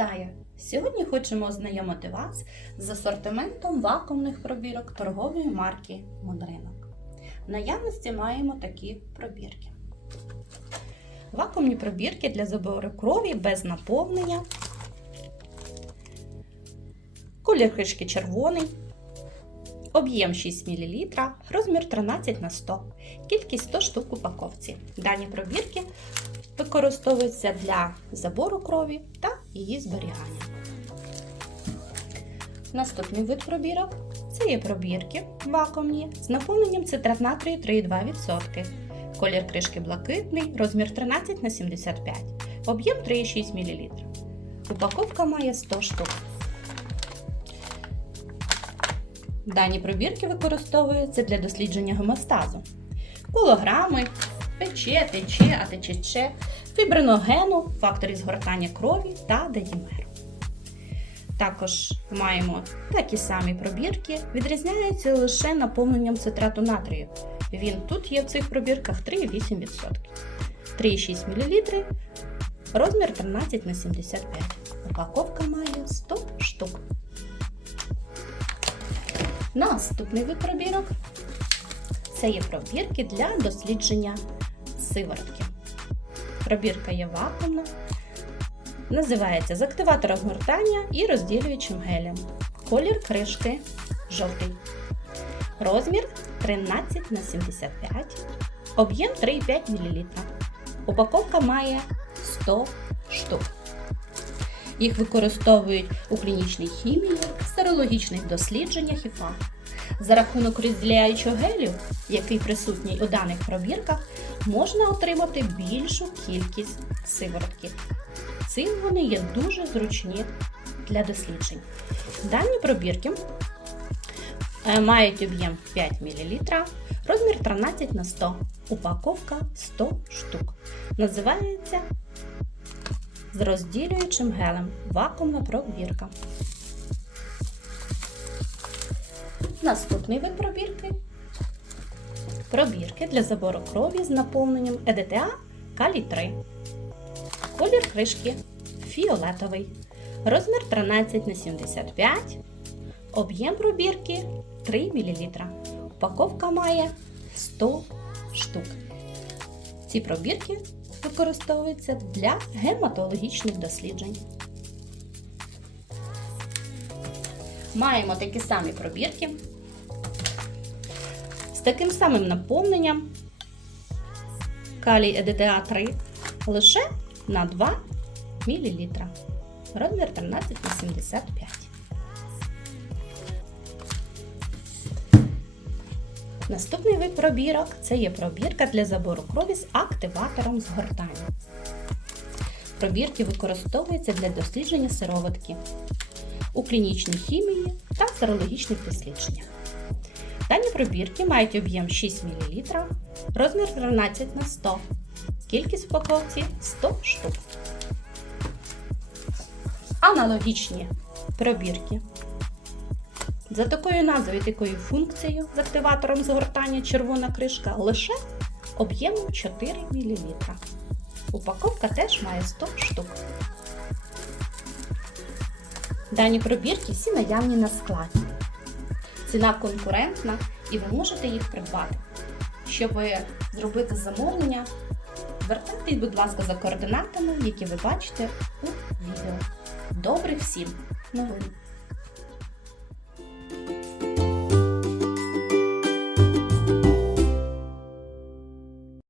Вітаю! Сьогодні хочемо ознайомити вас з асортиментом вакуумних пробірок торгової марки Монринок. В наявності маємо такі пробірки. Вакуумні пробірки для забору крові без наповнення. Колір кришки червоний. Об'єм 6 мл, розмір 13 на 100, кількість 100 штук упаковці. Дані пробірки використовуються для забору крові та її зберігання. Наступний вид пробірок це є пробірки вакуумні з наповненням цитрат натрію 3,2%. Колір кришки блакитний, розмір 13 на 75, об'єм 3,6 мл. Упаковка має 100 штук. Дані пробірки використовуються для дослідження гемостазу. Колограми, пече, тече, атечече, фібриногену, факторів згортання крові та дедімеру. Також маємо такі самі пробірки, відрізняються лише наповненням цитрату натрію. Він тут є в цих пробірках 3,8%. 3,6 мл, розмір 13 на 75. Упаковка має 100 штук. Наступний вид пробірок це є пробірки для дослідження сиворотки. Пробірка є вакуумна, називається з активатором згортання і розділюючим гелем. Колір кришки жовтий. Розмір 13 на 75, об'єм 3,5 мл. Упаковка має 100 штук. Їх використовують у клінічній хімії, серологічних дослідженнях і ФА. За рахунок розділяючого гелю, який присутній у даних пробірках, можна отримати більшу кількість сиворотки. Цим вони є дуже зручні для досліджень. Дані пробірки е, мають об'єм 5 мл, розмір 13 на 100, упаковка 100 штук. Називається з розділюючим гелем вакуумна пробірка. Наступний вид пробірки пробірки для забору крові з наповненням ЕДТА калій 3. Колір кришки фіолетовий. Розмір 13 на 75. Об'єм пробірки 3 мл. Упаковка має 100 штук. Ці пробірки використовуються для гематологічних досліджень. Маємо такі самі пробірки з таким самим наповненням калій ЕДТА 3 лише на 2 мл. Розмір 13 Наступний вид пробірок це є пробірка для забору крові з активатором згортання. Пробірки використовуються для дослідження сироватки у клінічній хімії та серологічних дослідженнях. Дані пробірки мають об'єм 6 мл, розмір 13 на 100, кількість упаковці 100 штук. Аналогічні пробірки. За такою назвою такою функцією з активатором згортання червона кришка лише об'ємом 4 мл. Упаковка теж має 100 штук. Дані пробірки всі наявні на складі. Ціна конкурентна і ви можете їх придбати. Щоб зробити замовлення, звертайтесь, будь ласка, за координатами, які ви бачите у відео. Добрих всім новин!